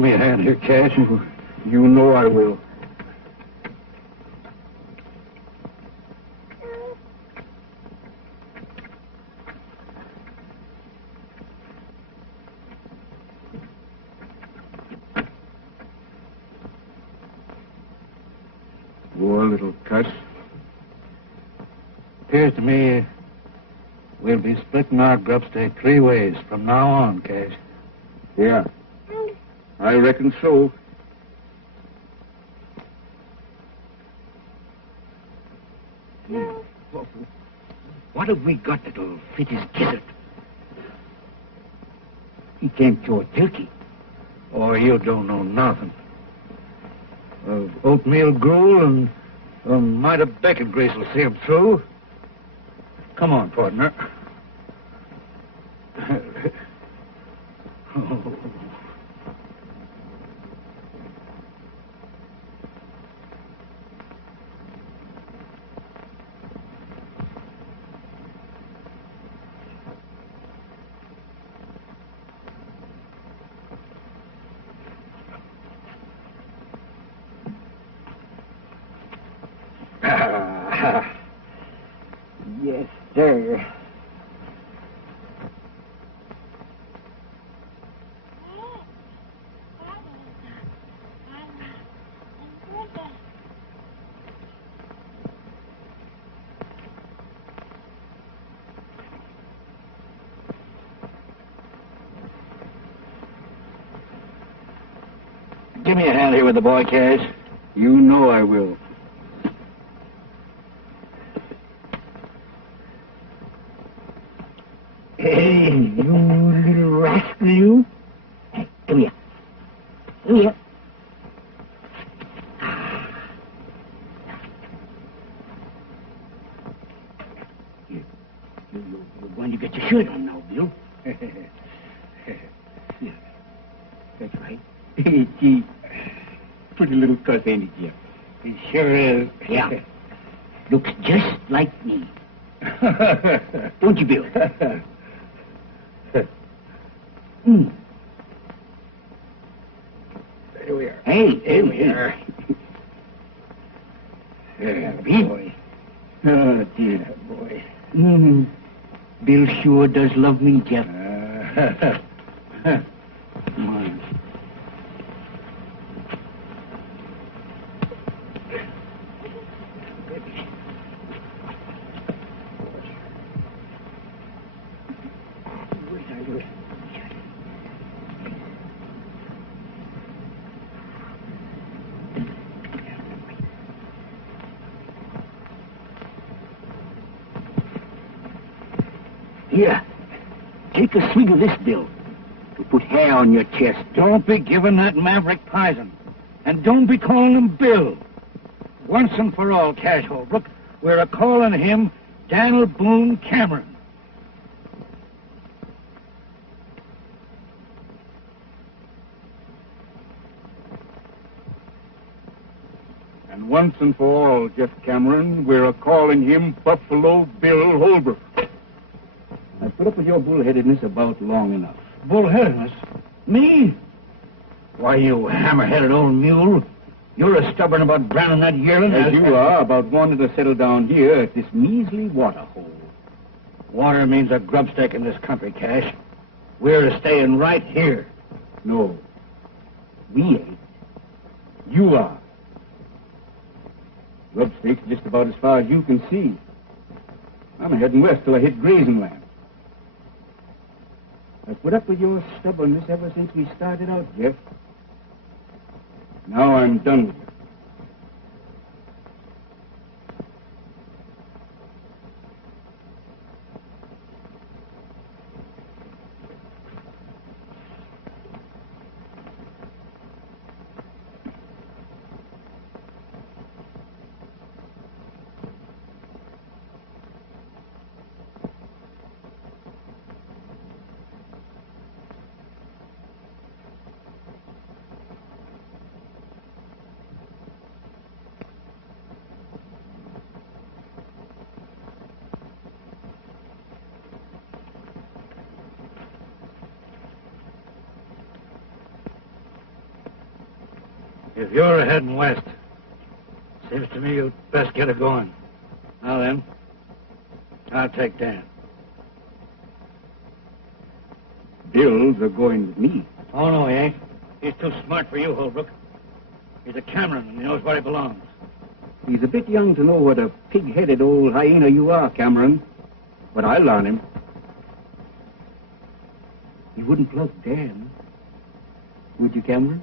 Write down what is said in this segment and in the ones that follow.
Give me a hand here, Cash. You know I will. Poor little cuss. Appears to me we'll be splitting our grub stake 3 ways from now on, Cash. Yeah. I reckon so. What have we got that'll fit his gizzard? He can't chew a turkey. Oh, you don't know nothing. Oatmeal gruel and a mite of bacon grease will see him through. Come on, partner. Oh. Yes, sir. Give me a hand here with the boy, Cash. You know I will. Hey, you little rascal, you. Hey, come here. Come here. You're going to get your shirt on now, Bill. Yeah. That's right. Gee, pretty little cuss, ain't he, Jeff? He sure is. Yeah. Looks just like me. Don't you, Bill? There we are. Hey, Here we are. Yeah, boy. Oh, dear boy. Bill sure does love me, Jeff. Come on. Here, take a swig of this, Bill, to put hair on your chest. Don't be giving that maverick poison. And don't be calling him Bill. Once and for all, Cash Holbrook, we're a-calling him Daniel Boone Cameron. And once and for all, Jeff Cameron, we're a-calling him Buffalo Bill Holbrook. I've put up with your bullheadedness about long enough. Bullheadedness? Me? Why, you hammer-headed old mule. You're as stubborn about branding that yearling As you are about wanting to settle down here at this measly water hole. Water means a grub stake in this country, Cash. We're staying right here. No. We ain't. You are. Grub stake's just about as far as you can see. I'm heading west till I hit grazing land. I've put up with your stubbornness ever since we started out, Jeff. Now I'm done with you. If you're heading west, seems to me you'd best get it going. Now then, I'll take Dan. Bill's a going with me. Oh, no, he ain't. He's too smart for you, Holbrook. He's a Cameron, and he knows where he belongs. He's a bit young to know what a pig-headed old hyena you are, Cameron. But I'll learn him. You wouldn't plug Dan, would you, Cameron?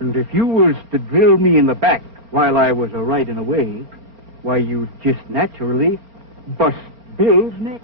And if you was to drill me in the back while I was a-riding away, why, you'd just naturally bust Bill's neck.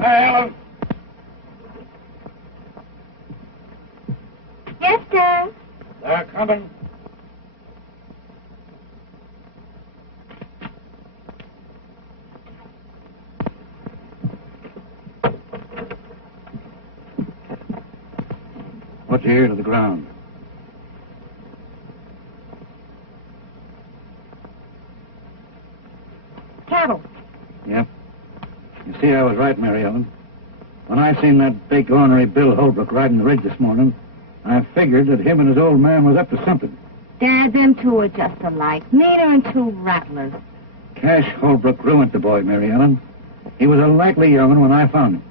Hey, Ellen. Yes, sir. They're coming. What's your ear to the ground? Cattle. Yep. You see, I was right, Mary Ellen. When I seen that big ornery Bill Holbrook riding the ridge this morning, I figured that him and his old man was up to something. Dad, them two are just alike. Meaner and two rattlers. Cash Holbrook ruined the boy, Mary Ellen. He was a likely young'un when I found him.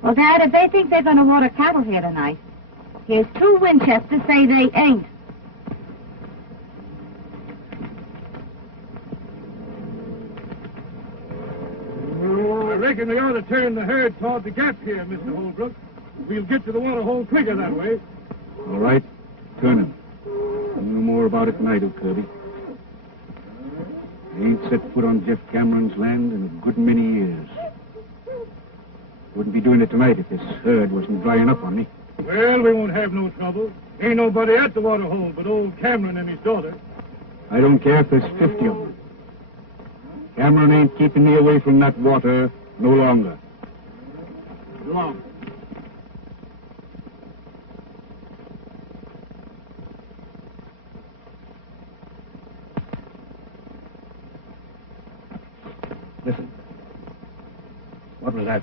Well, Dad, if they think they're going to water cattle here tonight, here's two Winchesters say they ain't. I reckon we ought to turn the herd toward the gap here, Mr. Holbrook. We'll get to the water hole quicker that way. All right, turn him. You know more about it than I do, Kirby. I ain't set foot on Jeff Cameron's land in a good many years. Wouldn't be doing it tonight if this herd wasn't drying up on me. Well, we won't have no trouble. Ain't nobody at the water hole but old Cameron and his daughter. I don't care if there's 50 of them. Cameron ain't keeping me away from that water no longer. Long. Listen. What was that?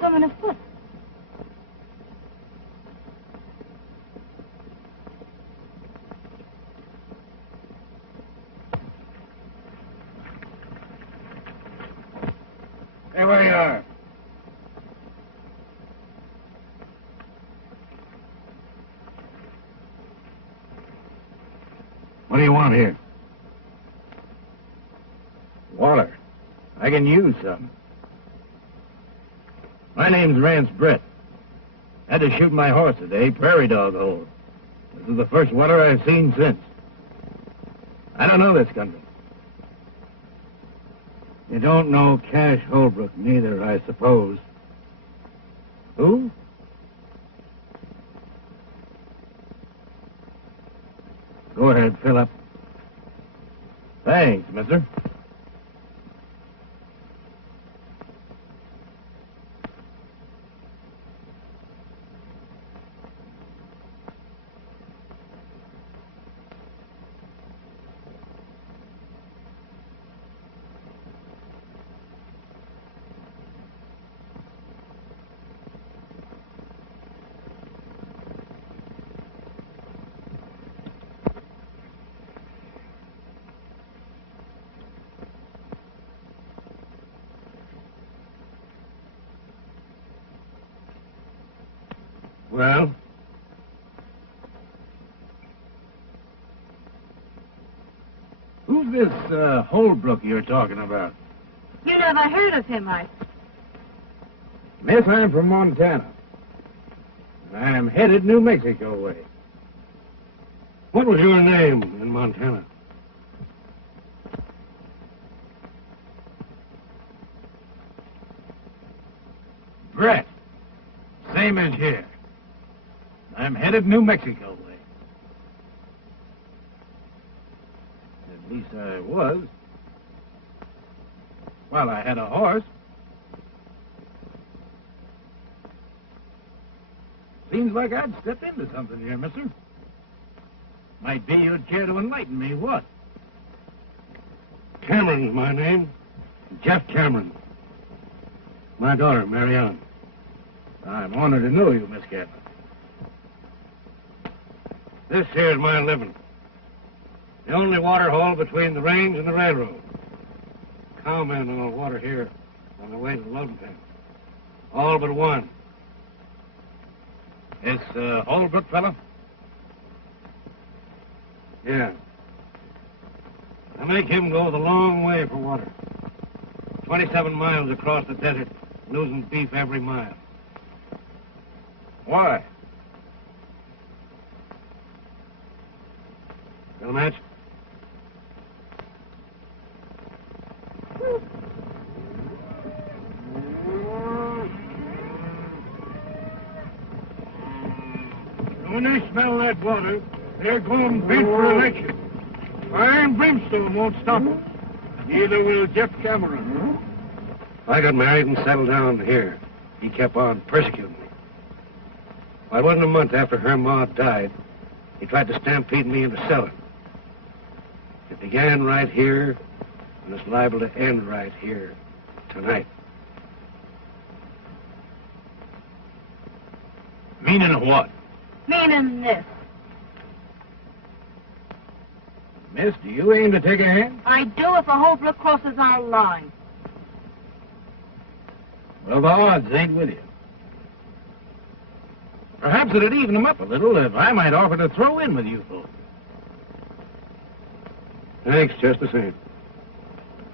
Someone afoot. Hey, where you are? What do you want here? Water. I can use some. My name's Rance Brett. Had to shoot my horse today, prairie dog hole. This is the first water I've seen since. I don't know this country. You don't know Cash Holbrook neither, I suppose. Who? Go ahead, fill up. Thanks, mister. Well? Who's this Holbrook you're talking about? You never heard of him, Miss, I'm from Montana. I'm headed New Mexico way. What was your name in Montana? Brett. Same as here. I'm headed New Mexico way. At least I was. Well, I had a horse. Seems like I'd stepped into something here, mister. Might be you'd care to enlighten me, what? Cameron's my name. Jeff Cameron. My daughter, Marianne. I'm honored to know you, Miss Cameron. This here's my living. The only water hole between the range and the railroad. Cowmen all water here on the way to the loading pen. All but one. This Holbrook fella? Yeah. I make him go the long way for water. 27 miles across the desert, losing beef every mile. Why? Got a match? When they smell that water, they're going bent for election. Fire and brimstone won't stop them. Neither will Jeff Cameron. I got married and settled down here. He kept on persecuting me. Well, it wasn't a month after her ma died. He tried to stampede me into selling. It began right here, and it's liable to end right here tonight. Meaning what? Meaning this. Miss, do you aim to take a hand? I do if a Holbrook crosses our line. Well, the odds ain't with you. Perhaps it'd even them up a little if I might offer to throw in with you folks. Thanks, just the same.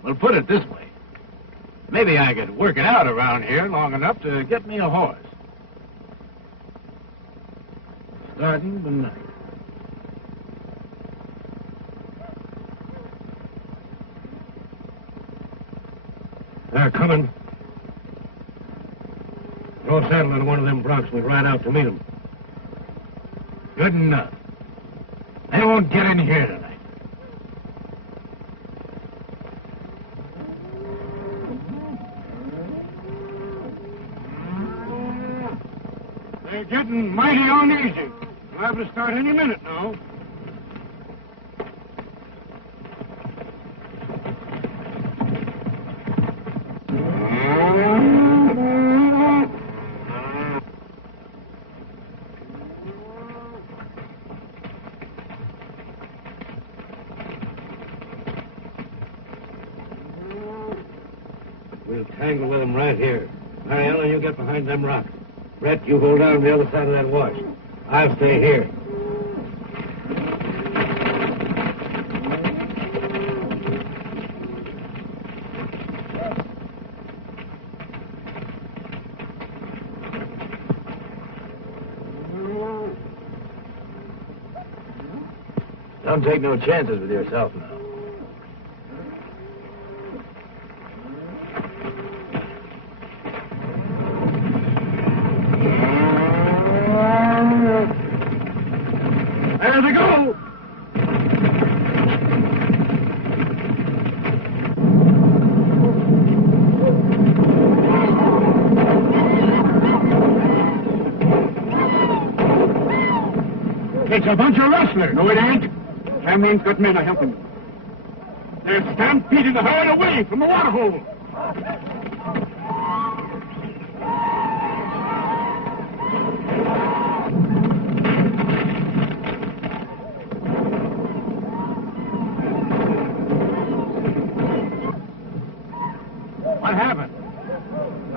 Well, put it this way. Maybe I could work it out around here long enough to get me a horse. Starting tonight. They're coming. Throw a saddle into one of them broncs and we'll ride out to meet them. Good enough. They won't get in here tonight. They're getting mighty uneasy. We'll have to start any minute now. We'll tangle with them right here. Mariella, you get behind them rocks. Brett, you hold down the other side of that wash. I'll stay here. Don't take no chances with yourself now. There they go! It's a bunch of rustlers. No, it ain't. Cameron's got men to help him. They're stampeding the herd away from the water hole. What happened?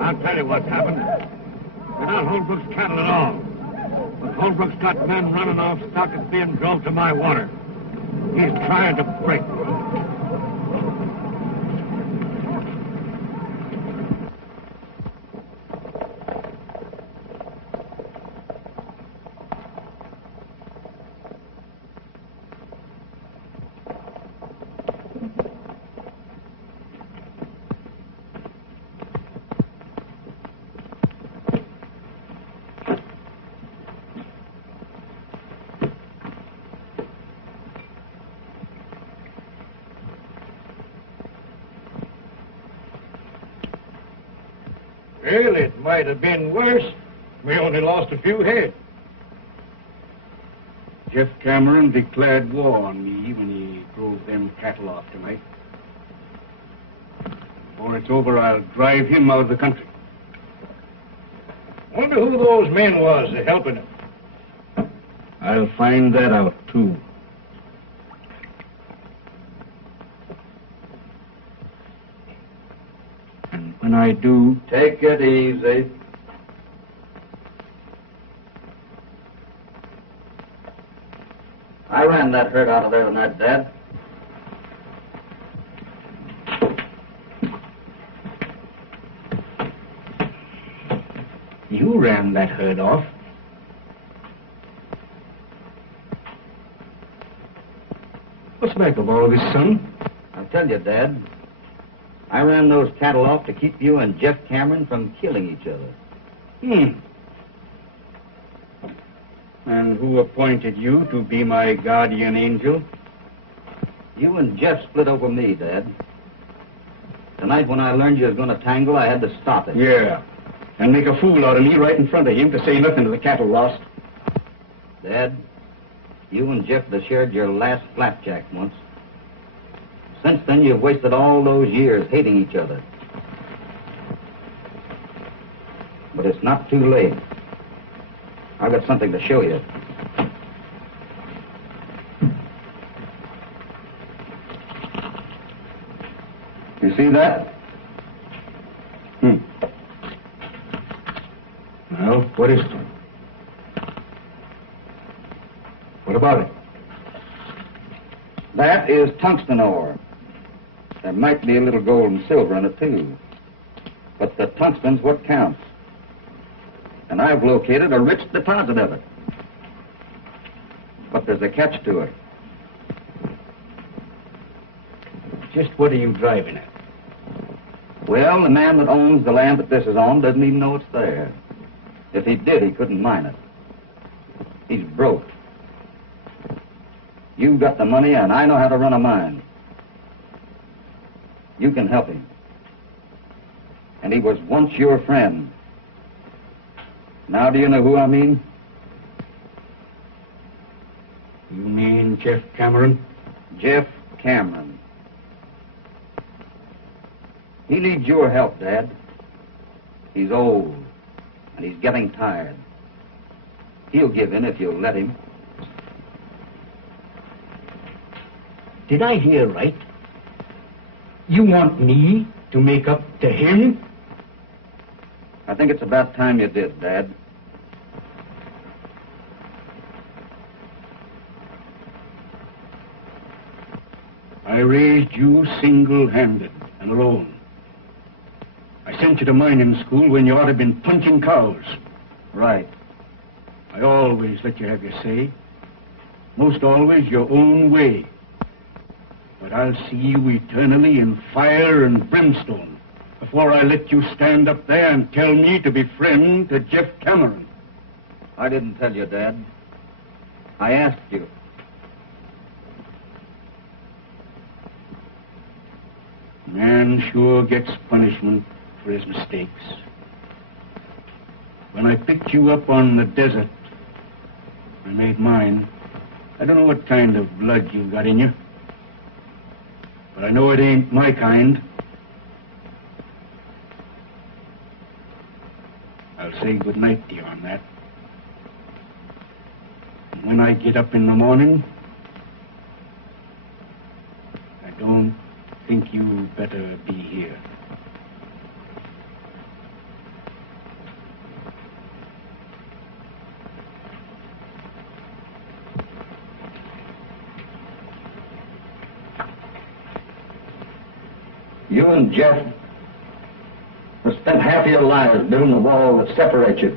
I'll tell you what's happened. They're not Holbrook's cattle at all. Holbrook's got men running off stock and being drove to my water. He's trying to break. Well, it might have been worse. We only lost a few head. Jeff Cameron declared war on me when he drove them cattle off tonight. Before it's over, I'll drive him out of the country. Wonder who those men was helping him. I'll find that out, too. And when I do... Take it easy. I ran that herd out of there tonight, Dad. You ran that herd off. What's back of all this, son? I'll tell you, Dad. I ran those cattle off to keep you and Jeff Cameron from killing each other. And who appointed you to be my guardian angel? You and Jeff split over me, Dad. Tonight when I learned you was going to tangle, I had to stop it. Yeah. And make a fool out of me right in front of him to say nothing to the cattle lost. Dad, you and Jeff have shared your last flapjack once. Since then, you've wasted all those years hating each other. But it's not too late. I've got something to show you. You see that? Well, what is it? What about it? That is tungsten ore. There might be a little gold and silver in it, too. But the tungsten's what counts. And I've located a rich deposit of it. But there's a catch to it. Just what are you driving at? Well, the man that owns the land that this is on doesn't even know it's there. If he did, he couldn't mine it. He's broke. You've got the money, and I know how to run a mine. You can help him. And he was once your friend. Now do you know who I mean? You mean Jeff Cameron? Jeff Cameron. He needs your help, Dad. He's old, and he's getting tired. He'll give in if you'll let him. Did I hear right? You want me to make up to him? I think it's about time you did, Dad. I raised you single-handed and alone. I sent you to mining school when you ought to have been punching cows. Right. I always let you have your say. Most always your own way. But I'll see you eternally in fire and brimstone before I let you stand up there and tell me to be friend to Jeff Cameron. I didn't tell you, Dad. I asked you. Man sure gets punishment for his mistakes. When I picked you up on the desert, I made mine. I don't know what kind of blood you've got in you, but I know it ain't my kind. I'll say good night to you on that. And when I get up in the morning, I don't think you better be here. You and Jeff have spent half of your lives building a wall that separates you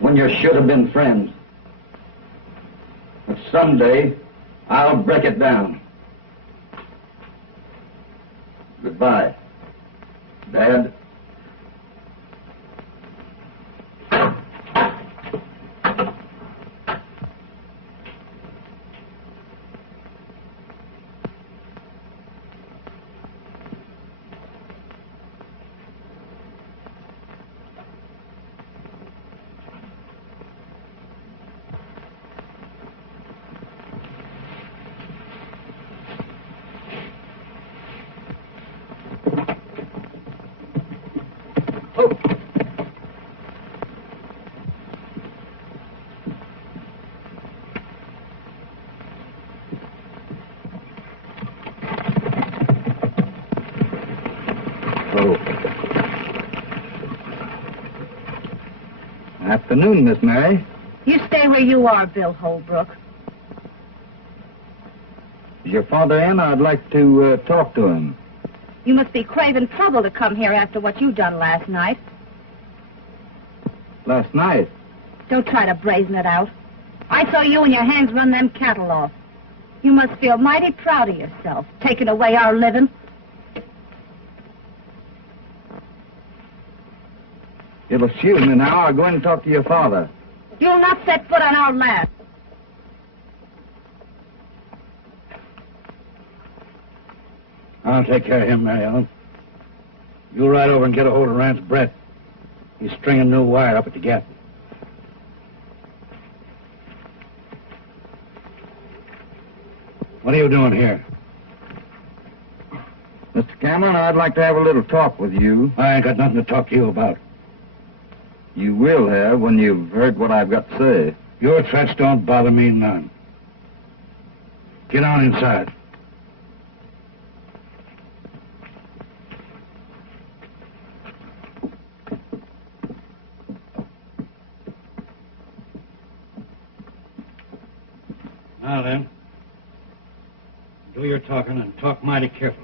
when you should have been friends. But someday, I'll break it down. Goodbye, Dad. Afternoon, Miss Mary. You stay where you are, Bill Holbrook. Is your father in? I'd like to talk to him. You must be craving trouble to come here after what you done last night. Last night? Don't try to brazen it out. I saw you and your hands run them cattle off. You must feel mighty proud of yourself, taking away our living. You'll excuse me now. I'll go in and talk to your father. You'll not set foot on our land. I'll take care of him, Mary Ellen. You ride over and get a hold of Rance Brett. He's stringing new wire up at the gap. What are you doing here? Mr. Cameron, I'd like to have a little talk with you. I ain't got nothing to talk to you about. You will have when you've heard what I've got to say. Your threats don't bother me none. Get on inside. Now then, do your talking and talk mighty careful.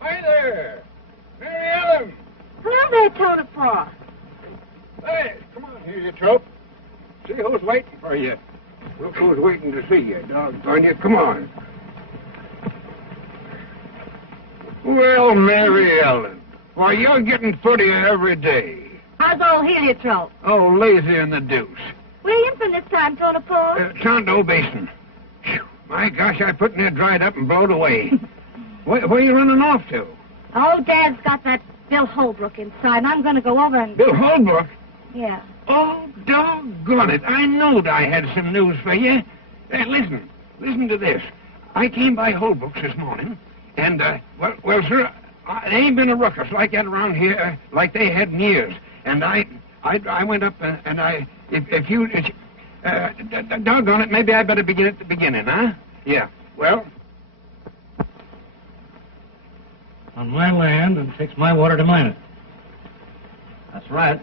Hi there, Mary Ellen. Hello there, Tony. Hey, come on here, you trope. See who's waiting for you. Look who's waiting to see you, doggone you. Come on. Well, Mary Ellen, why, you're getting footier every day. How's old Heliotrope? Oh, lazy in the deuce. Where you in from this time, Tony Paul? Tondo Basin. Phew, my gosh, I put in there dried up and blowed away. Where you running off to? Oh, Dad's got that Bill Holbrook inside, and I'm going to go over and... Bill Holbrook? Yeah. Oh, doggone it. I knowed I had some news for you. Listen to this. I came by Holbrook's this morning, and, well, sir, there ain't been a ruckus like that around here like they had in years. And I went up and doggone it, maybe I better begin at the beginning, huh? Yeah, well... On my land, and it takes my water to mine it. That's right.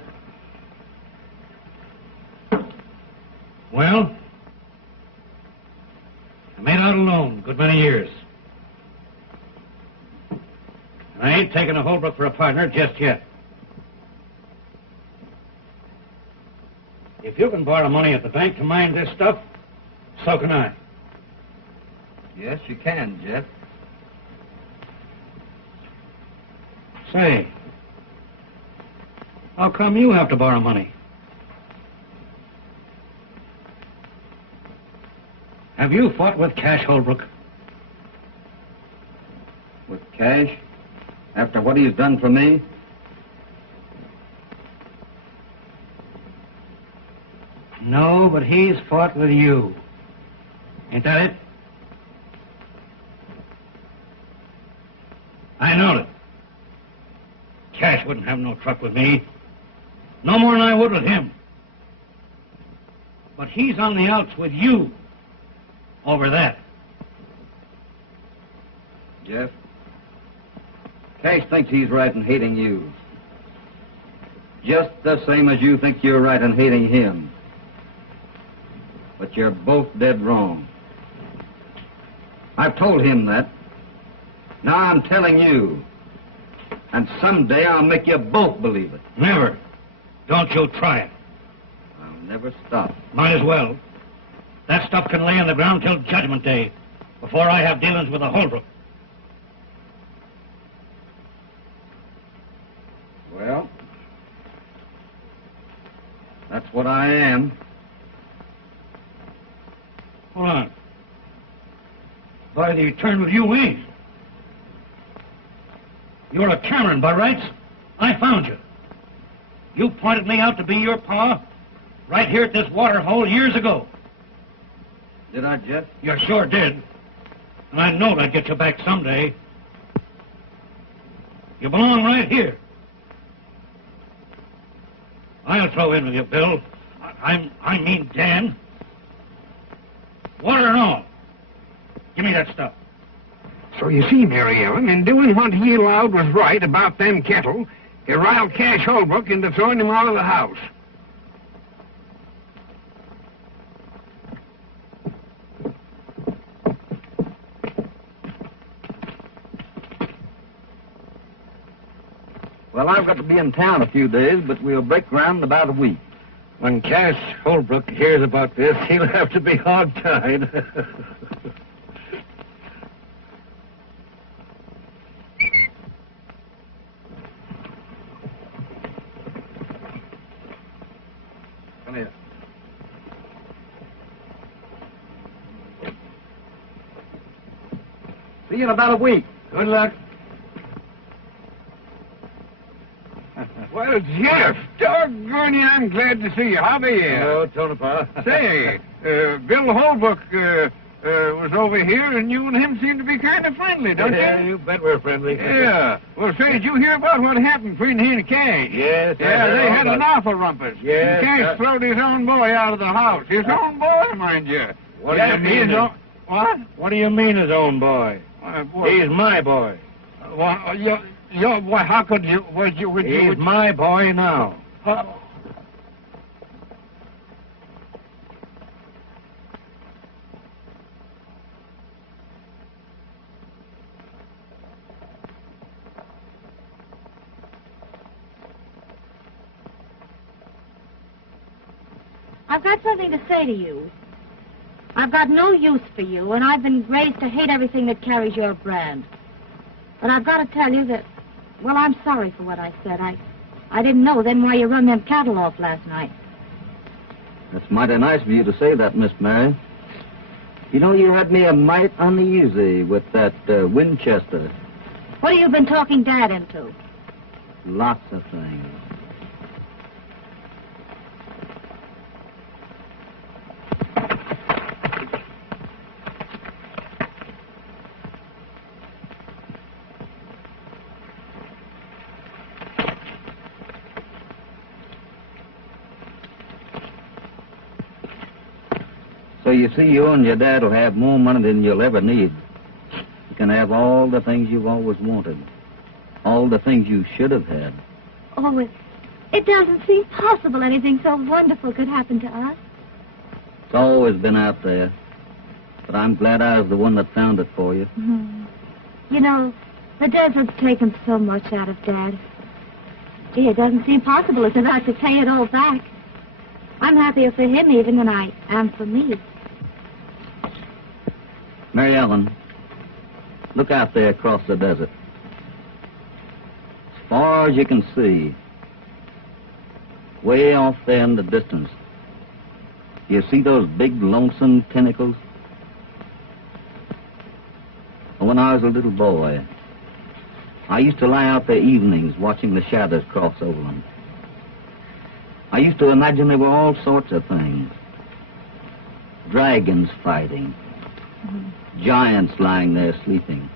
Well, I made out alone a good many years. And I ain't taking a Holbrook for a partner just yet. If you can borrow money at the bank to mine this stuff, so can I. Yes, you can, Jeff. Say, how come you have to borrow money? Have you fought with Cash Holbrook? With Cash? After what he's done for me? No, but he's fought with you. Ain't that it? I know it. Cash wouldn't have no truck with me. No more than I would with him. But he's on the outs with you over that. Jeff, Cash thinks he's right in hating you. Just the same as you think you're right in hating him. But you're both dead wrong. I've told him that. Now I'm telling you. And someday I'll make you both believe it. Never. Don't you try it. I'll never stop. Might as well. That stuff can lay on the ground till Judgment Day, before I have dealings with the Holbrook. Well, that's what I am. Hold on. By the eternal you ain't. You're a Cameron by rights. I found you. You pointed me out to be your pa right here at this water hole years ago. Did I, Jeff? You sure did. And I knowed I'd get you back someday. You belong right here. I'll throw in with you, Bill. I mean Dan. Water and all. Give me that stuff. So you see, Mary Ellen, in doing what he allowed was right about them cattle, he riled Cash Holbrook into throwing him out of the house. Well, I've got to be in town a few days, but we'll break ground in about a week. When Cash Holbrook hears about this, he'll have to be hog-tied. Come here. See you in about a week. Good luck. Well, Jeff, doggone you, I'm glad to see you. How be you? Hello, Tonopah. Say, Bill Holbrook was over here, and you and him seem to be kind of friendly, don't you? Yeah, you bet we're friendly. Yeah. Well, say, did you hear about what happened between he and Cash? Yes. Yeah, they had an awful rumpus. Yes, And Cash throwed his own boy out of the house. His own boy, mind you. What do you mean? What? What do you mean his own boy? He's my boy. How could you? He's my boy now. I've got something to say to you. I've got no use for you, and I've been raised to hate everything that carries your brand. But I've got to tell you that, well, I'm sorry for what I said. I didn't know then why you run them cattle off last night. That's mighty nice of you to say that, Miss Mary. You know, you had me a mite uneasy with that Winchester. What have you been talking Dad into? Lots of things. So you see, you and your dad will have more money than you'll ever need. You can have all the things you've always wanted. All the things you should have had. Oh, it doesn't seem possible anything so wonderful could happen to us. It's always been out there. But I'm glad I was the one that found it for you. Mm. You know, the desert's taken so much out of Dad. Gee, it doesn't seem possible as if I could pay it all back. I'm happier for him even than I am for me. Mary Ellen, look out there across the desert. As far as you can see, way off there in the distance, you see those big lonesome pinnacles? When I was a little boy, I used to lie out there evenings watching the shadows cross over them. I used to imagine there were all sorts of things. Dragons fighting, giants lying there sleeping,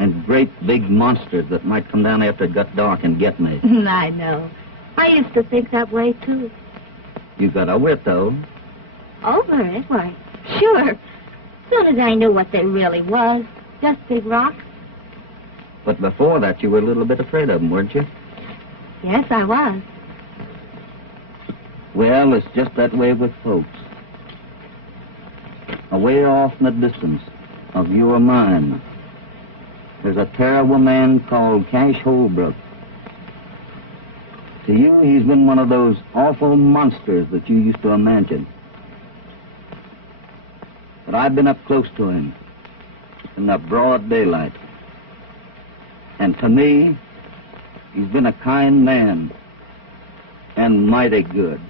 and great big monsters that might come down after it got dark and get me. I know. I used to think that way, too. You got over it, though. Over it? Why, sure. As soon as I knew what they really was, just big rocks. But before that, you were a little bit afraid of them, weren't you? Yes, I was. Well, it's just that way with folks. Away off in the distance of you or mine, there's a terrible man called Cash Holbrook. To you, he's been one of those awful monsters that you used to imagine. But I've been up close to him in the broad daylight. And to me, he's been a kind man and mighty good.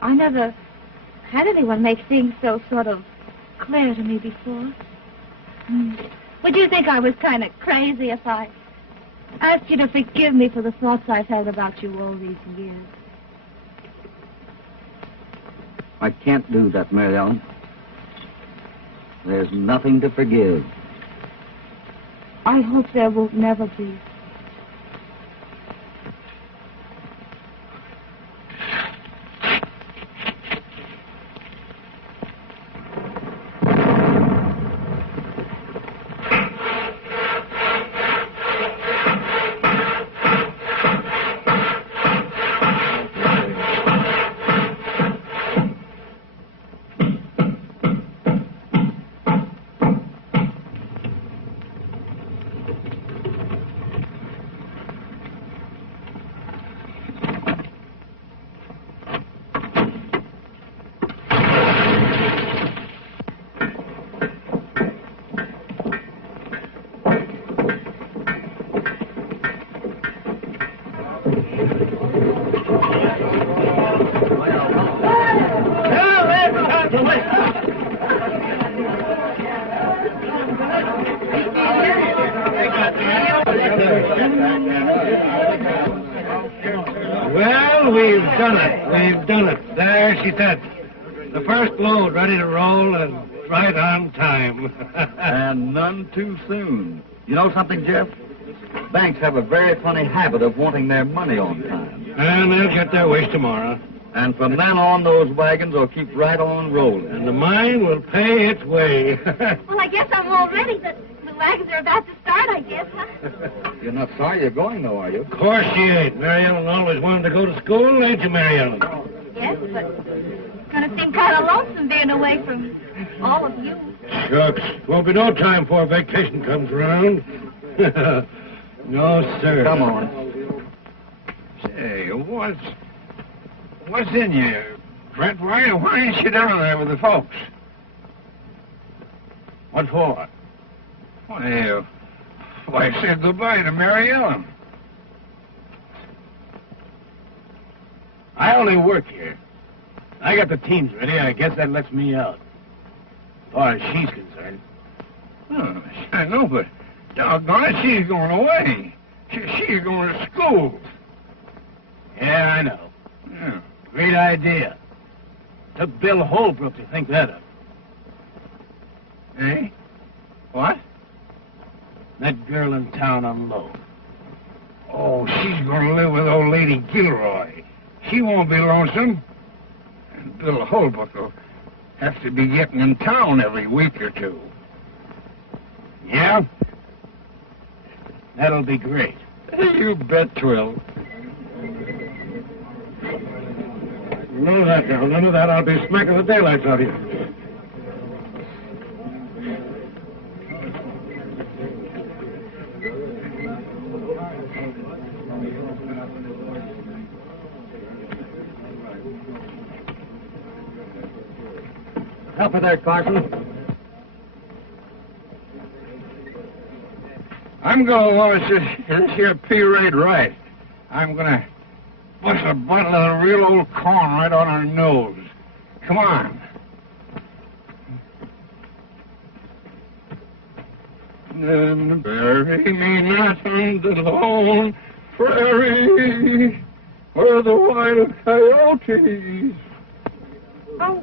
I never had anyone make things so sort of clear to me before. Would you think I was kind of crazy if I asked you to forgive me for the thoughts I've had about you all these years? I can't do that, Mary Ellen. There's nothing to forgive. I hope there will never be. Well, we've done it. We've done it. There she sits. The first load ready to roll and right on time. And none too soon. You know something, Jeff? Banks have a very funny habit of wanting their money on time. And they'll get their wish tomorrow. And from then on, those wagons will keep right on rolling. And the mine will pay its way. Well, I guess I'm all ready. The wagons are about to start, I guess, huh? You're not sorry you're going, though, are you? Of course she ain't. Mary Ellen always wanted to go to school, ain't you, Mary Ellen? Yes, but it's going to seem kind of lonesome being away from all of you. Shucks. Won't be no time before vacation comes around. No, sir. Come on. Say, what's in you? Brent, why ain't you down there with the folks? What for? Well, why say goodbye to Mary Ellen. I only work here. I got the teams ready. I guess that lets me out. As far as she's concerned. Oh, I know, but doggone it, she's going away. She's going to school. Yeah, I know. Yeah. Great idea. Took Bill Holbrook to think that up. Eh? What? That girl in town on loan. Oh, she's going to live with old Lady Gilroy. She won't be lonesome. And Bill Holbrook will have to be getting in town every week or two. Yeah? That'll be great. You bet 'twill. None of that, now. None of that. I'll be smacking the daylights out of you. Help her there, Carson. I'm going to launch this here P-rate right. I'm going to push a bottle of real old corn right on her nose. Come on. Then bury me not on the lone prairie where the wild coyotes. Oh,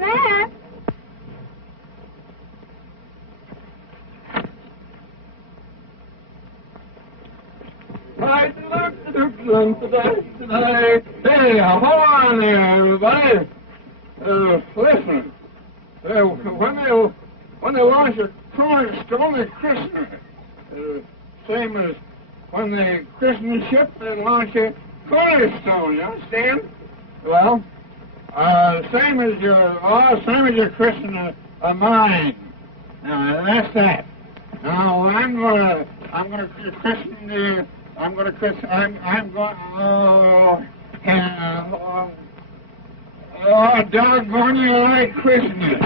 that? Hey, hold on there, everybody. Listen. When they launch a cornerstone is christener. Same as when they christen a ship, they launch a cornerstone, you understand? Well, same as your christen a mine. Now, that's that. Now, I'm gonna christen oh, doggone you, I christen it.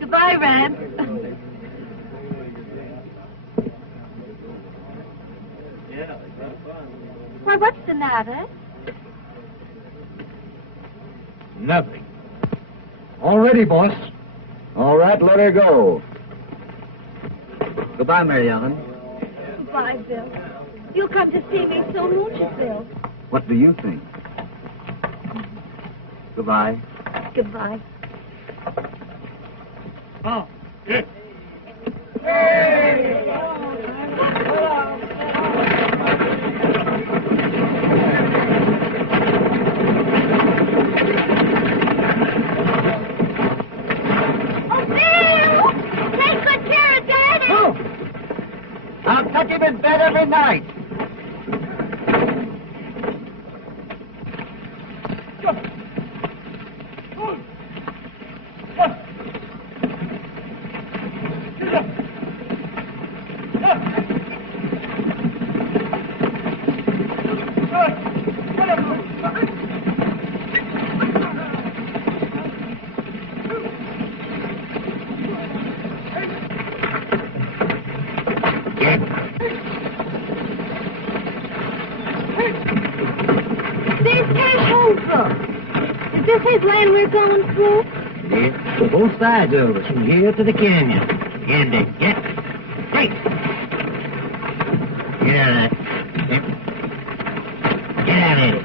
Goodbye, Rand. Why, what's the matter? Nothing. All ready, boss. All right, let her go. Goodbye, Mary Ellen. Goodbye, Bill. You'll come to see me soon, won't you, Bill? What do you think? Goodbye. Goodbye. Oh, yeah. I'll tuck him in bed every night. Is this his land we're going through? Yeah, both sides of us, from here to the canyon. And get hey! Get out of that. Get out of it.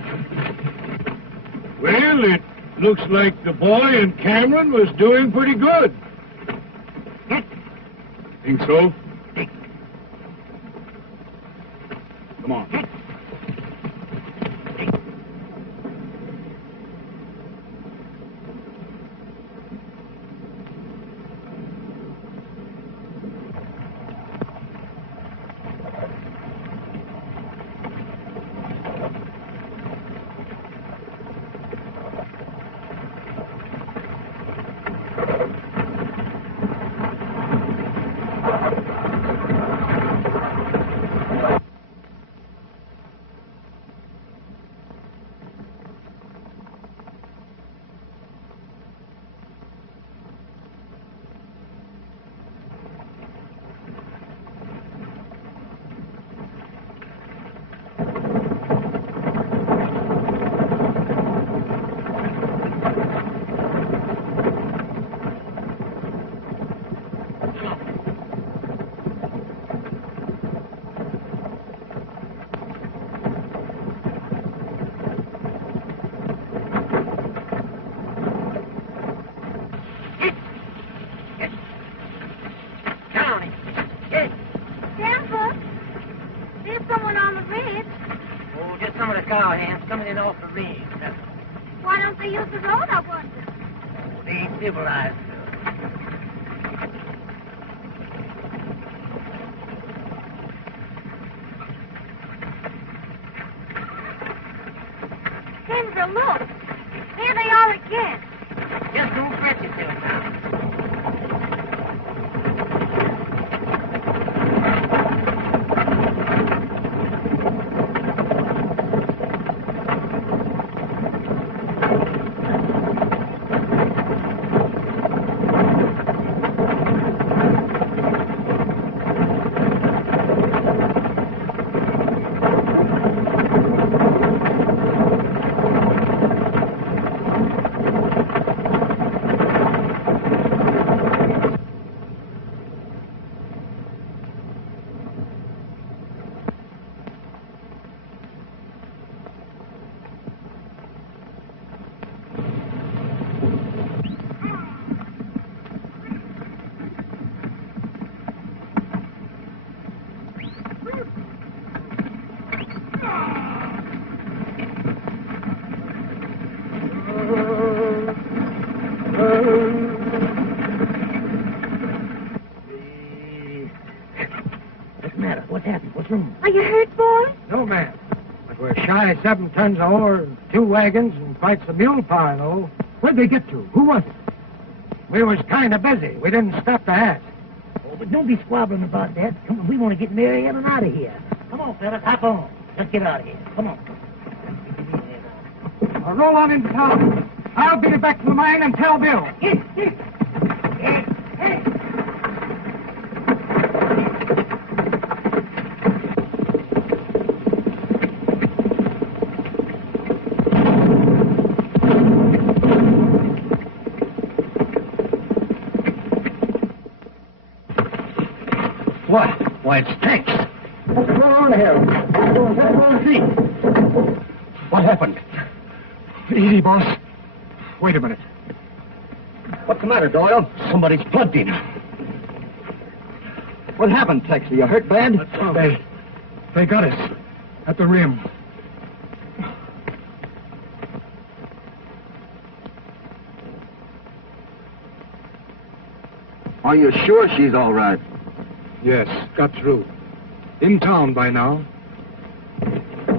Well, it looks like the boy and Cameron was doing pretty good. Think so? Come on. Why don't they use the road, I wonder? They ain't civilized. Kendra, look. Here they are again. Just don't fret yourself now. man. But we're shy of 7 tons of ore and 2 wagons and quite some mule power, though. Where'd they get to? Who was it? We was kind of busy. We didn't stop to ask. Oh, but don't be squabbling about that. Come on, we want to get Mary Ellen out of here. Come on, fellas, hop on. Let's get out of here. Come on. I'll roll on into town. I'll get it back to the mine and tell Bill. Hey. What? Why, it's Tex. What's going on here? What happened? Easy, boss. Wait a minute. What's the matter, Doyle? Somebody's plugged in. What happened, Tex? Are you hurt bad? They got us at the rim. Are you sure she's all right? Yes, got through. In town by now.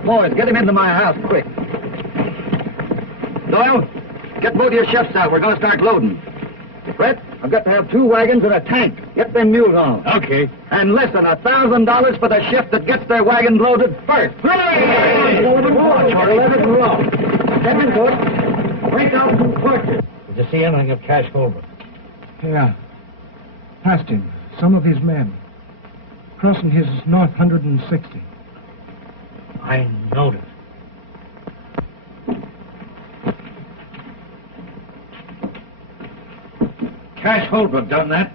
Boys, get him into my house, quick. Doyle, get both of your shifts out. We're going to start loading. Brett, I've got to have 2 wagons and a tank. Get them mules on. Okay. And listen, $1,000 for the shift that gets their wagon loaded first. Hooray! Let it roll. Step into it. Break out some torches. Did you see anything of Cash Holbrook? Yeah. Past him. Some of his men. Crossing his north 160. I noticed. Cash Holbrook done that.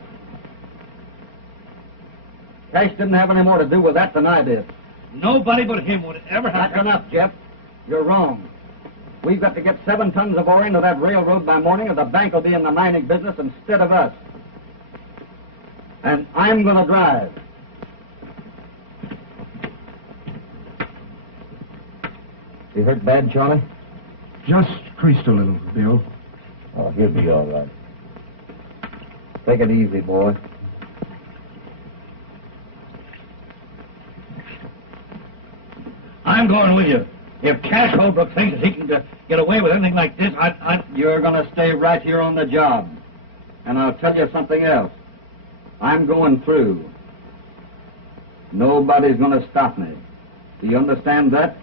Cash didn't have any more to do with that than I did. Nobody but him would ever have... That's enough, Jeff. You're wrong. We've got to get 7 tons of ore into that railroad by morning, or the bank will be in the mining business instead of us. And I'm going to drive. You hurt bad, Charlie? Just creased a little, Bill. Oh, he'll be all right. Take it easy, boy. I'm going with you. If Cash Holbrook thinks he can get away with anything like this, You're going to stay right here on the job. And I'll tell you something else. I'm going through. Nobody's going to stop me. Do you understand that?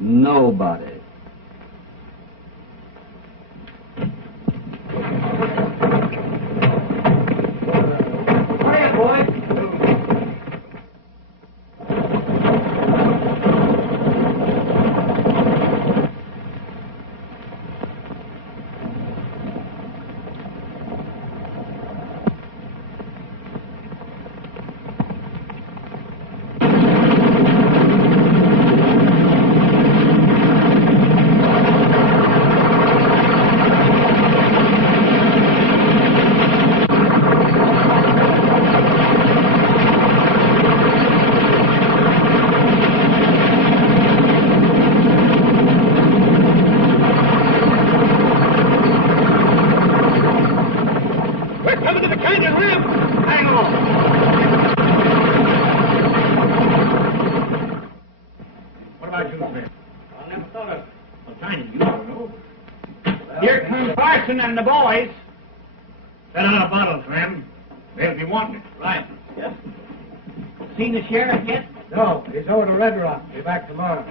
Nobody. Hurry, boy. Here comes Parson and the boys. Set out a bottle, Clem. They'll be wanting it. Right. Yeah. Seen the sheriff yet? No, he's over to Red Rock. Be back tomorrow.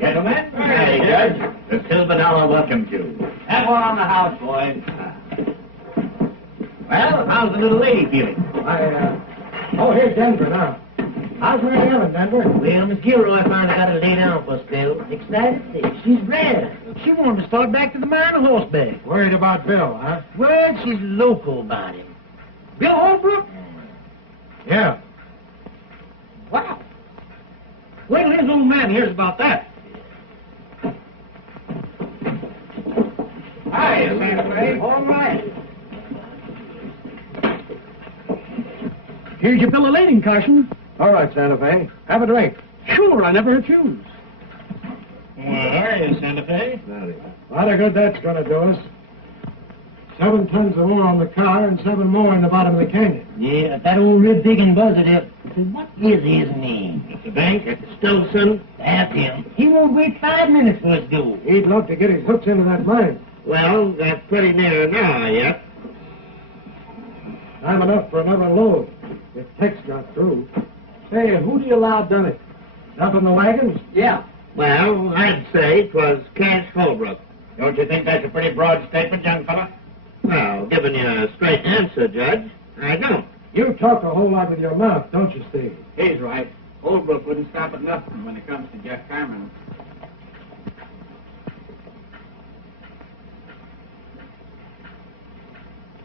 Gentlemen? Hey, Judge. The Silver Dollar welcomes you. Have one on the house, boys. Well, how's the little lady feeling? Oh, here's Denver now. How's Mary Ellen, Denver? Well, Miss Gilroy finally got to lay down for a spell. Excited? She's glad. She wanted to start back to the mine on horseback. Worried about Bill, huh? Well, she's local about him. Bill Holbrook? Yeah. Wow. Wait till his old man hears about that. Hi, Santa Fe. All right. Here's your bill of lading, Carson. All right, Santa Fe. Have a drink. Sure, I never refuse. Well, are you, Santa Fe? A lot of good that's going to do us. 7 tons of ore on the car and 7 more in the bottom of the canyon. Yeah, that old rib digging buzzard there. What is his name? The bank at the Stolson? That's him. He won't wait 5 minutes for us go. He'd love to get his hooks into that mine. Well, that's pretty near now yet. Time enough for another load. If Tex got through. Hey, who do you allow done it? Up in the wagons? Yeah. Well, I'd say 'twas Cash Holbrook. Don't you think that's a pretty broad statement, young fella? Well, giving you a straight answer, Judge, I don't. You talk a whole lot with your mouth, don't you, Steve? He's right. Holbrook wouldn't stop at nothing when it comes to Jeff Cameron.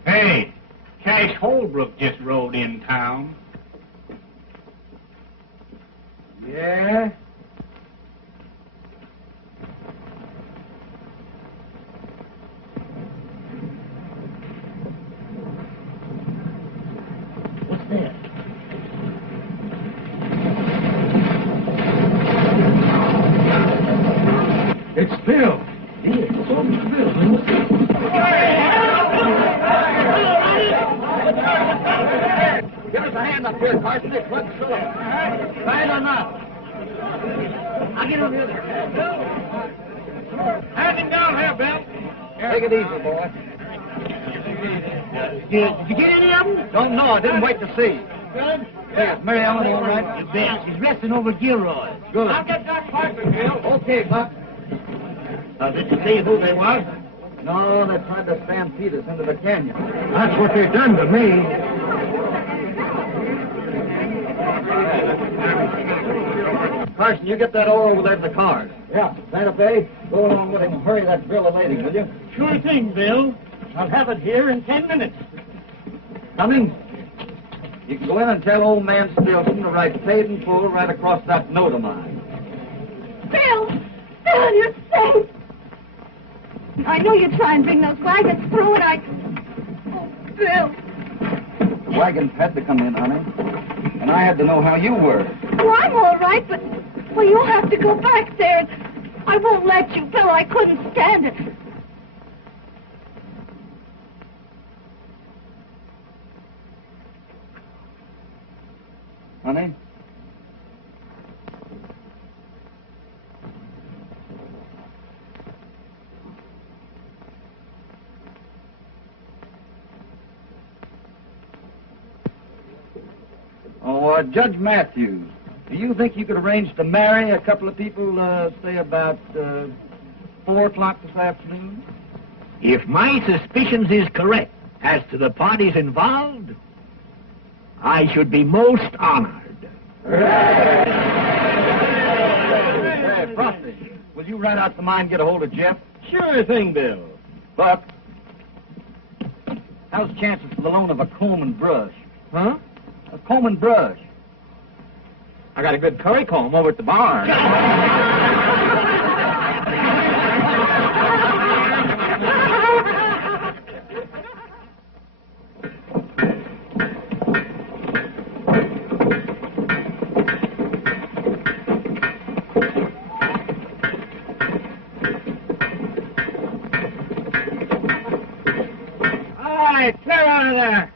Hey, Cash Holbrook just rode in town. Yeah? What's that? It's Bill. Here, it's over to Bill. Give us a hand up here, Carson. It's what's so. Right or not? I'll get over here. Hand him down here, Bill. Take it easy, boy. Did you get any of them? Don't know. I didn't wait to see. Good. Hey, is Mary Ellen all right? You bet. She's resting over Gilroy. Good. I'll get that Carson, Bill. Okay, Buck. Did you see who they was? No, they tried to stampede us into the canyon. That's what they done to me. Carson, you get that oar over there in the cars. Yeah. Santa Fe, go along with him and hurry that drill of lady, will you? Sure thing, Bill. I'll have it here in 10 minutes. Coming. You can go in and tell old man Stilson to write paid in full right across that note of mine. Bill! Bill, you're safe! I know you'd try and bring those wagons through, and Oh, Bill! The wagons had to come in, honey. And I had to know how you were. Oh, I'm all right, but... Well, you'll have to go back there. I won't let you, Bill. I couldn't stand it. Honey? Oh, Judge Matthews, do you think you could arrange to marry a couple of people, say, about 4 o'clock this afternoon? If my suspicions is correct as to the parties involved, I should be most honored. Hey, Frosty, will you ride out the mine and get a hold of Jeff? Sure thing, Bill. Buck, how's the chances for the loan of a comb and brush? Huh? A comb and brush. I got a good curry comb over at the barn. All right, clear out of there.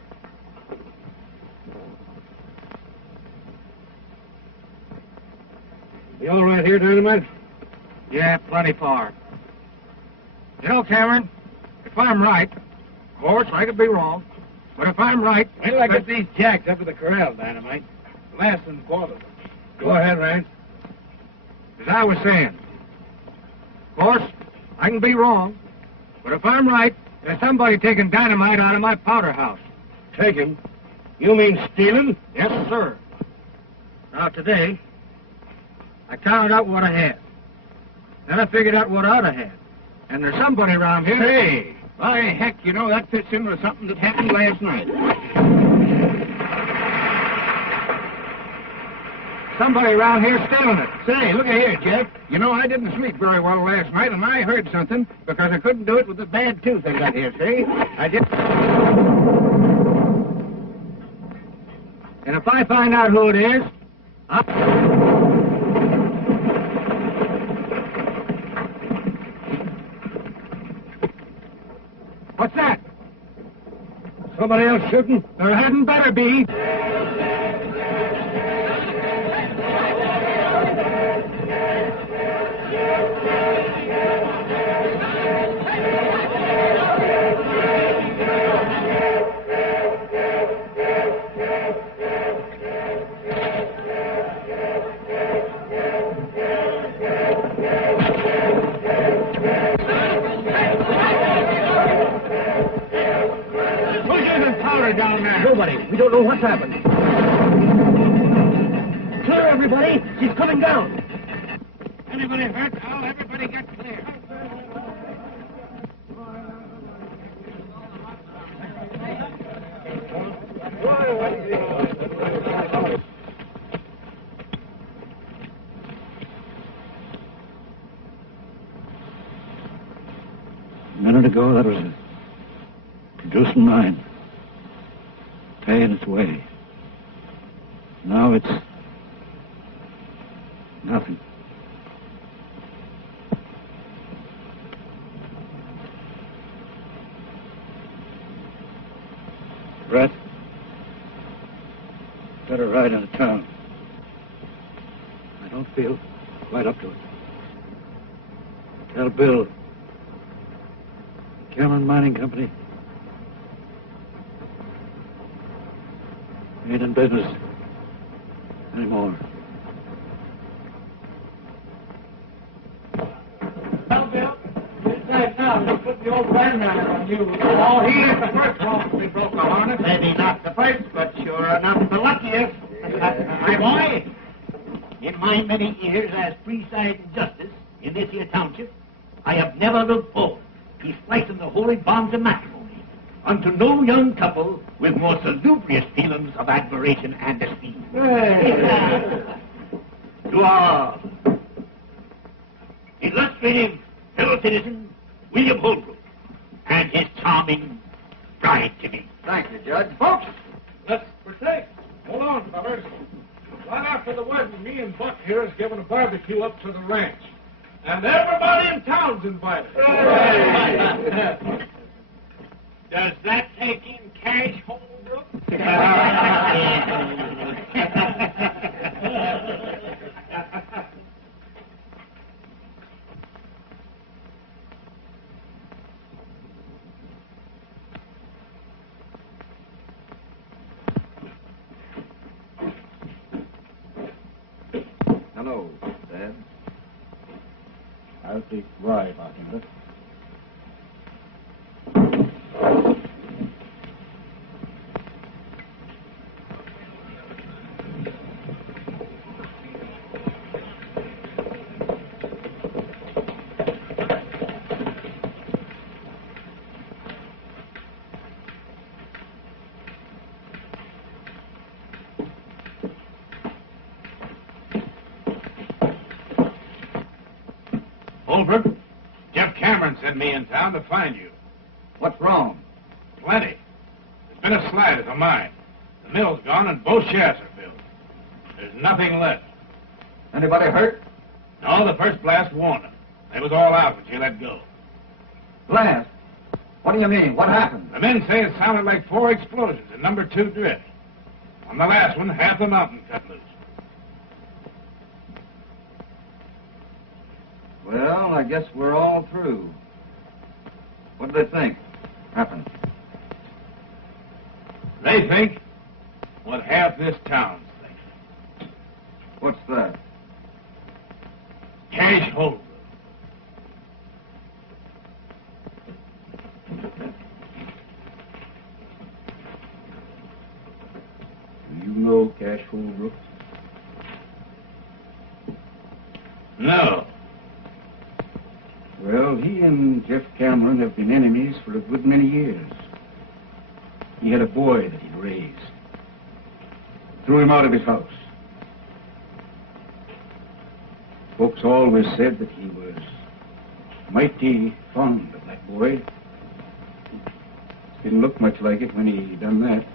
You all right here, Dynamite? Yeah, plenty far. You know, Cameron, if I'm right, of course, I could be wrong, but if I'm right... Wait till I get these jacks up at the corral, Dynamite. Last and quarter. Go ahead, Rance. As I was saying, of course, I can be wrong, but if I'm right, there's somebody taking dynamite out of my powder house. Taking? You mean stealing? Yes, sir. Now, today, I counted out what I had. Then I figured out what I ought to have. And there's somebody around here... Hey! By heck, you know, that fits in with something that happened last night. Somebody around here stealing it. Say, look here, Jeff. You know, I didn't sleep very well last night, and I heard something because I couldn't do it with the bad tooth I got here, see? I just... And if I find out who it is, What's that? Somebody else shooting? There hadn't better be. down there? Nobody. We don't know what's happened. Clear, everybody. She's coming down. Anybody hurt? Now everybody get clear. A minute ago, that was a producing mine, paying its way. Now it's nothing. Brett, better ride into town. I don't feel quite up to it. Tell Bill, Cameron Mining Company ain't in business anymore. Well, Bill, inside now, they put the old grandmother on you. Oh, he is the first one to be broke a harness. Maybe not the first, but sure enough the luckiest. My boy, in my many years as presiding justice in this here township, I have never looked forward to splicing the holy bonds of matrimony unto no young couple with more salubrious feelings of admiration and esteem. To our illustrative fellow citizen, William Holbrook, and his charming bride-to-be. Thank you, Judge. Folks, let's partake. Hold on, fellas. Right after the wedding, me and Buck here is giving a barbecue up to the ranch. And everybody in town's invited. Does that take in cash, Holbrook? Hello, Dad. I'll take rye back in it. Holbrook, Jeff Cameron sent me in town to find you. What's wrong? Plenty. There's been a slide at the mine. The mill's gone and both shafts are filled. There's nothing left. Anybody hurt? No, the first blast warned them. They was all out when she let go. Blast? What do you mean? What happened? The men say it sounded like 4 explosions in number 2 drift. On the last one, half the mountain cut loose. Well, I guess we're all through. What do they think happened? They think what half this town's thinking. What's that? Cash Holbrook. Do you know Cash Holbrook? No. Well, he and Jeff Cameron have been enemies for a good many years. He had a boy that he'd raised. Threw him out of his house. Folks always said that he was mighty fond of that boy. Didn't look much like it when he done that.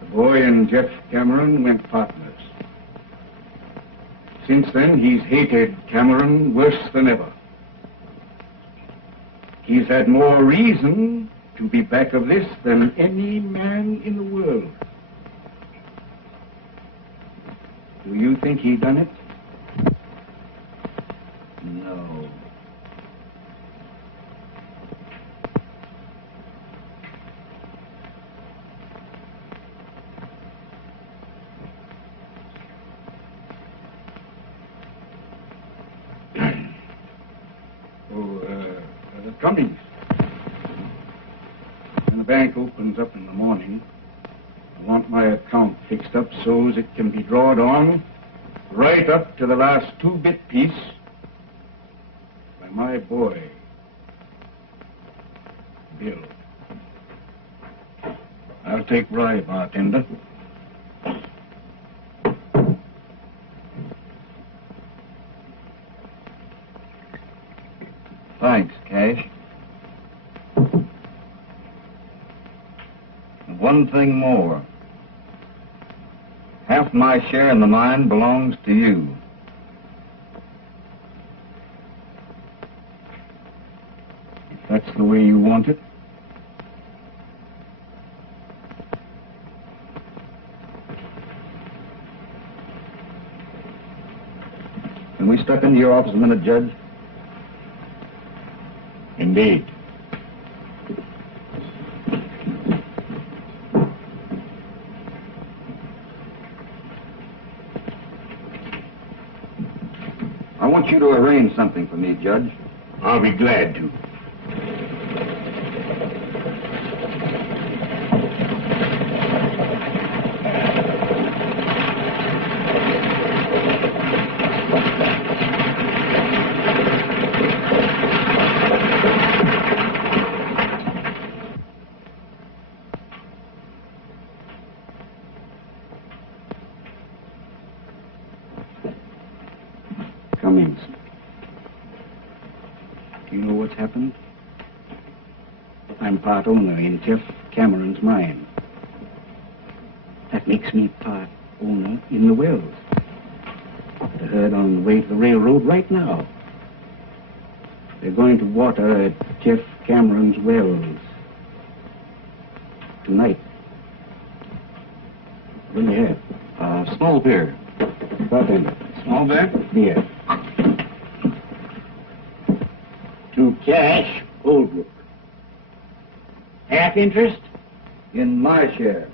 The boy and Jeff Cameron went partners. Since then, he's hated Cameron worse than ever. He's had more reason to be back of this than any man in the world. Do you think he done it? No. The Cummings. And the bank opens up in the morning, I want my account fixed up so's it can be drawed on right up to the last 2-bit piece by my boy, Bill. I'll take rye, bartender. Thanks, Cash. And one thing more. Half my share in the mine belongs to you. If that's the way you want it. Can we step into your office a minute, Judge? Indeed. I want you to arrange something for me, Judge. I'll be glad to. Come in, sir. Do you know what's happened? I'm part owner in Jeff Cameron's mine. That makes me part owner in the wells. The herd on the way to the railroad right now. They're going to water at Jeff Cameron's wells tonight. What do you have? Small beer. Bartender. Small beer? Beer. To Cash, Holbrook. Half interest? In my share.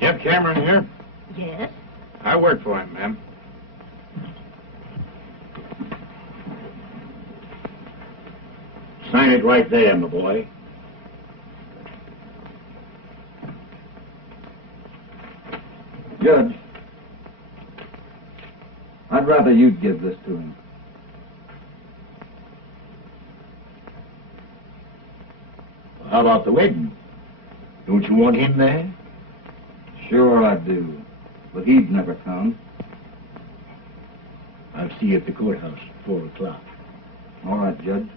Jeff Cameron here. Yes? I work for him, ma'am. Sign it right there, my boy. Judge, I'd rather you'd give this to him. How about the wedding? Don't you want him there? Sure I do, but he'd never come. I'll see you at the courthouse at 4 o'clock. All right, Judge.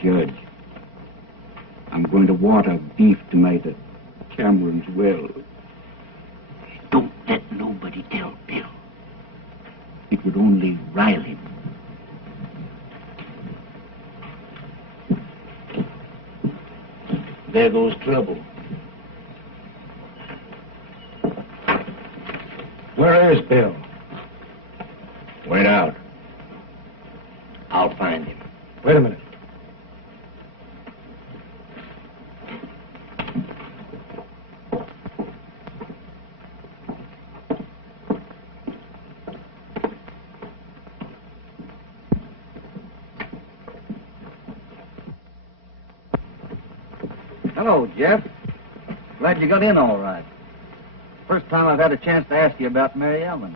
Judge, I'm going to water beef tonight at Cameron's well. Don't let nobody tell Bill. It would only rile him. There goes trouble. Where is Bill? Went out. I'll find him. Wait a minute. Hello, Jeff. Glad you got in all right. First time I've had a chance to ask you about Mary Ellen.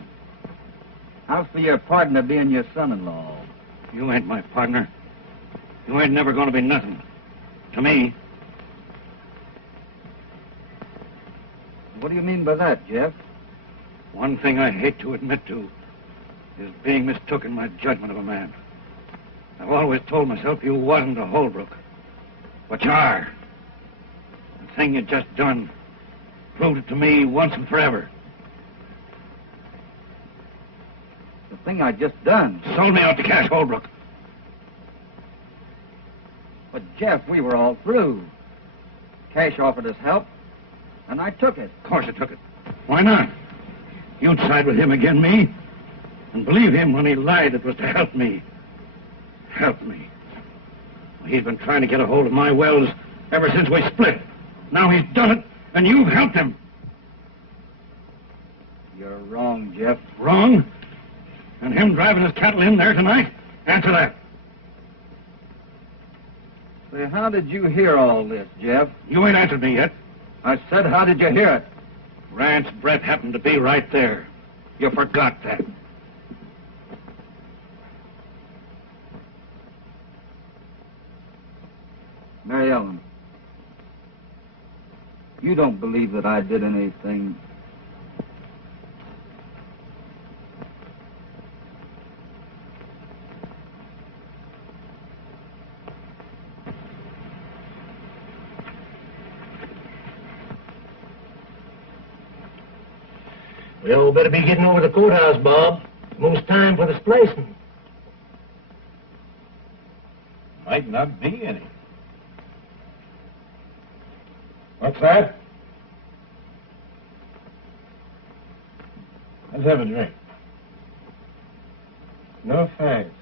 How's for your partner being your son-in-law? You ain't my partner. You ain't never going to be nothing. To me. What do you mean by that, Jeff? One thing I hate to admit to is being mistook in my judgment of a man. I've always told myself you wasn't a Holbrook. But you are. And thing you just done. Proved it to me once and forever. The thing I just done. Sold me out to Cash Holbrook. But, Jeff, we were all through. Cash offered us help, and I took it. Of course I took it. Why not? You'd side with him again me, and believe him when he lied it was to help me. Help me. He's been trying to get a hold of my wells ever since we split. Now he's done it, and you've helped him. You're wrong, Jeff. Wrong? And him driving his cattle in there tonight? Answer that. Say, how did you hear all this, Jeff? You ain't answered me yet. I said, how did you hear it? Rance Brett happened to be right there. You forgot that. Mary Ellen, you don't believe that I did anything. Well, better be getting over to the courthouse, Bob. Most time for the splicing. Might not be any. What's that? Let's have a drink. No thanks.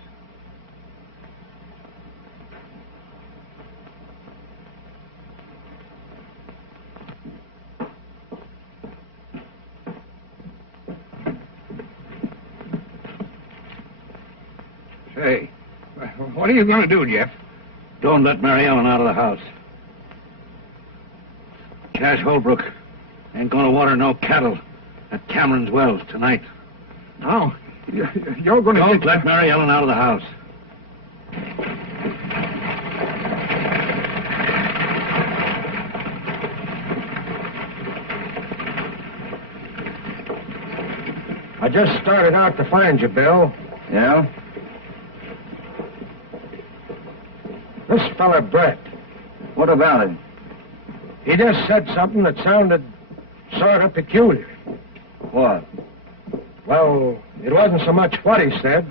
Say, what are you going to do, Jeff? Don't let Mary Ellen out of the house. Cash Holbrook ain't going to water no cattle at Cameron's wells tonight. No, you're going to... Don't let Mary Ellen out of the house. I just started out to find you, Bill. Yeah? This fella, Brett, What about him? he just said something that sounded sort of peculiar. What? Well, it wasn't so much what he said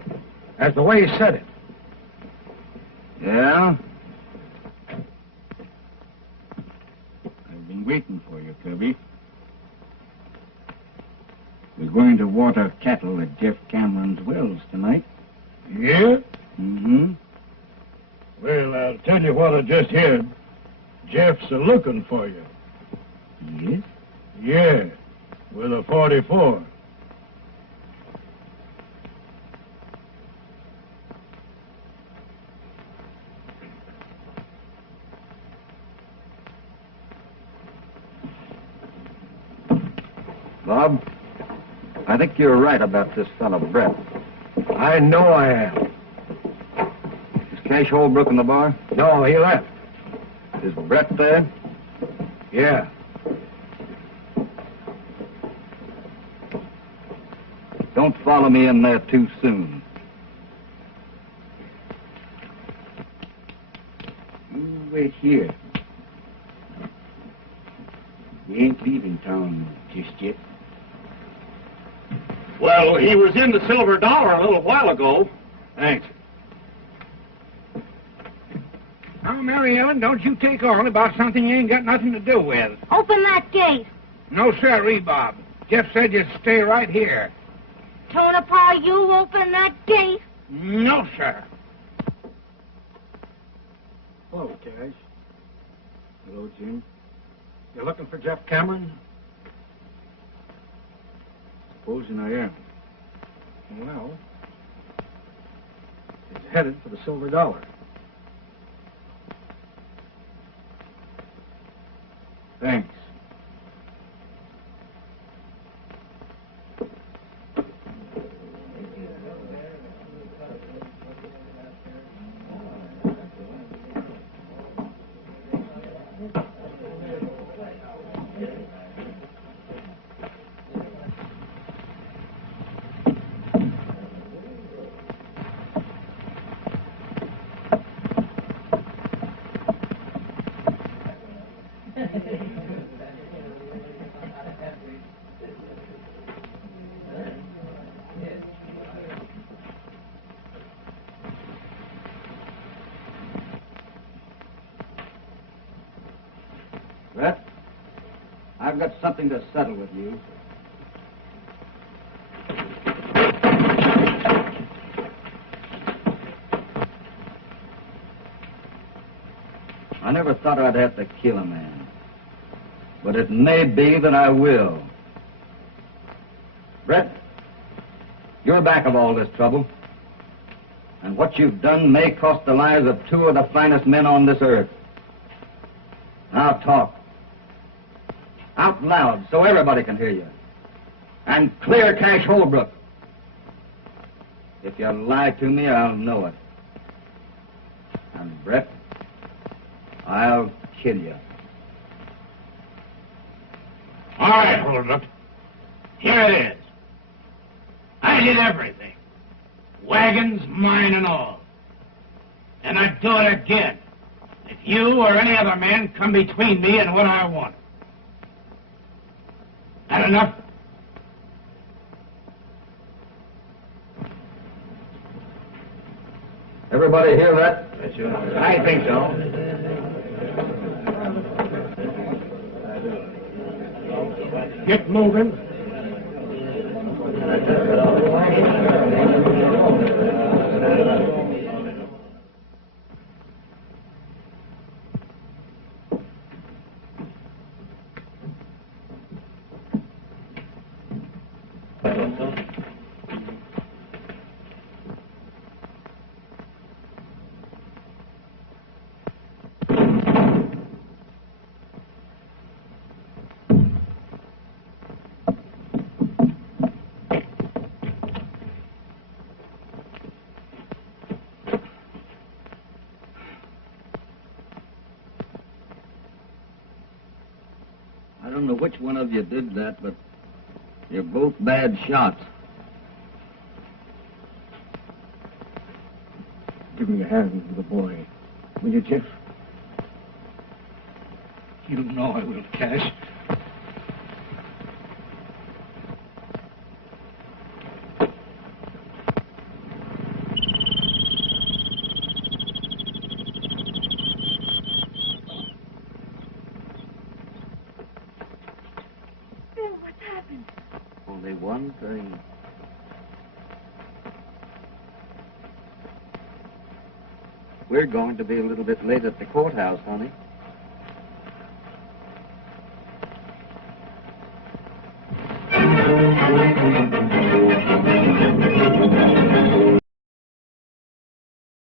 as the way he said it. Yeah? I've been waiting for you, Kirby. We're going to water cattle at Jeff Cameron's wells tonight. Yeah? Mm-hmm. Well, I'll tell you what I just heard. Jeff's a-looking for you. Yes? Yeah, with a 44. Bob, I think you're right about this fellow, Brett. I know I am. Is Cash Holbrook in the bar? No, he left. Is Brett there? Yeah. Don't follow me in there too soon. You wait here. We ain't leaving town just yet. Well, he was in the Silver Dollar a little while ago. Thanks. Now, Mary Ellen, don't you take on about something you ain't got nothing to do with. Open that gate. No, sirree, Bob. Jeff said you'd stay right here. Tonopah, you open that gate. No, sir. Hello, Cash. Hello, Jim. You looking for Jeff Cameron? Supposing I am. Well, he's headed for the Silver Dollar. Thanks. I've got something to settle with you. I never thought I'd have to kill a man. But it may be that I will. Brett, you're back of all this trouble. And what you've done may cost the lives of two of the finest men on this earth. Now talk. Out loud so everybody can hear you. And clear Cash Holbrook. If you lie to me, I'll know it. And Brett, I'll kill you. All right, Holbrook. Here it is. I did everything. Wagons, mine and all. And I'd do it again if you or any other man come between me and what I want. That enough? Everybody hear that? I think so. Get moving. I don't know which one of you did that, but you're both bad shots. Give me a hand with the boy. Will you, Jeff? You know I will, Cash. Bill, what's happened? Only one thing. We're going to be a little bit late at the courthouse, honey.